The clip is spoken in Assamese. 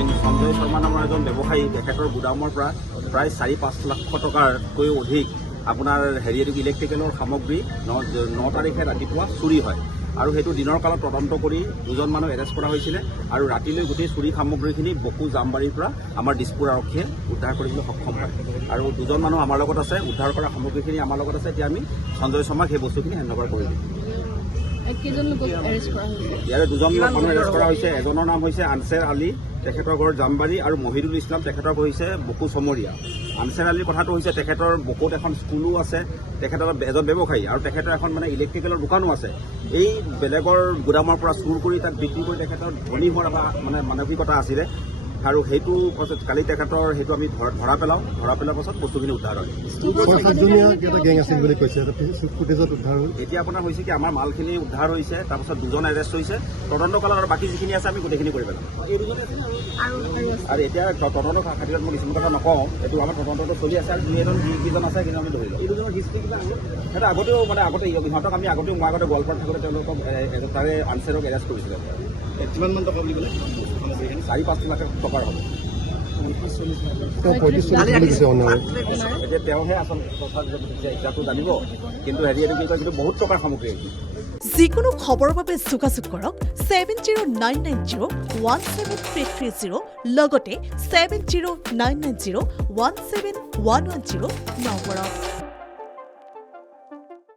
সঞ্জয় শৰ্মা নামৰ এজন ব্যৱসায়ী তেখেতৰ গুদামৰ পৰা প্ৰায় 4-5 লাখ টকাৰকৈ অধিক আপোনাৰ ইলেক্ট্ৰিকেলৰ সামগ্ৰী 9 তাৰিখে ৰাতিপুৱা চুৰি হয় আৰু সেইটো দিনৰ কালত তদন্ত কৰি 2জন মানুহ এৰেষ্ট কৰা হৈছিলে আৰু ৰাতিলৈ গোটেই চুৰি সামগ্ৰীখিনি বকু জামবাৰীৰ পৰা আমাৰ দিছপুৰ আৰক্ষীয়ে উদ্ধাৰ কৰিবলৈ সক্ষম হয় আৰু 2জন মানুহ আমাৰ লগত আছে উদ্ধাৰ কৰা সামগ্ৰীখিনি আমাৰ লগত আছে এতিয়া আমি সঞ্জয় শৰ্মাক সেই বস্তুখিনি হেণ্ডঅভাৰ কৰিম ইয়াৰে 2জন মানুহ এৰেষ্ট কৰা হৈছে এজনৰ নাম হৈছে আনছেৰ আলী তেখেতৰ ঘৰ জামবাৰী আৰু মহিদুল ইছলাম তেখেতৰ ঘৰ হৈছে বকু চমৰীয়া আনছেৰ আলীৰ কথাটো হৈছে তেখেতৰ বকুত এখন স্কুলো আছে তেখেতৰ এজন ব্যৱসায়ী আৰু তেখেতৰ এখন ইলেক্ট্ৰিকেলৰ দোকানো আছে এই বেলেগৰ গুদামৰ পৰা চুৰ কৰি তাত বিক্ৰী কৰি তেখেতৰ ধনী হোৱাৰ এটা মানসিকতা আছিলে আৰু সেইটো পাছত কালি তেখেতৰ সেইটো আমি ধৰা পেলোৱাৰ পাছত বস্তুখিনি উদ্ধাৰ হয় এতিয়া আপোনাৰ হৈছে কি আমাৰ মালখিনি উদ্ধাৰ হৈছে তাৰপাছত 2জন এৰেষ্ট হৈছে তদন্ত কালত আৰু বাকী যিখিনি আছে আমি গোটেইখিনি কৰি পেলাম আৰু এতিয়া তদন্ত খাতিৰত মই কিছুমান কথা নকওঁ এইটো আমাৰ তদন্তটো চলি আছে আৰু যিকেইজন আছে সেইখিনি আমি ধৰি লওঁ এইজনৰ হিষ্ট্ৰী কিবা সেইটো আগতেও ইহঁতক আমি মই আগতে গোৱালপাৰাত থাকোঁতে তেওঁলোকক তাৰে আনছেৰক এৰেষ্ট কৰিছিলে কিমানমান টকা বুলি ক'লে 4-5 লাখ টকাৰ হ'ব এতিয়া তেওঁহে আচল কথাটো জানিব কিন্তু কিন্তু বহুত টকাৰ সামগ্ৰী যিকোনো খবৰৰ বাবে যোগাযোগ কৰক 7099017330 লগতে 7099017110 নম্বৰত।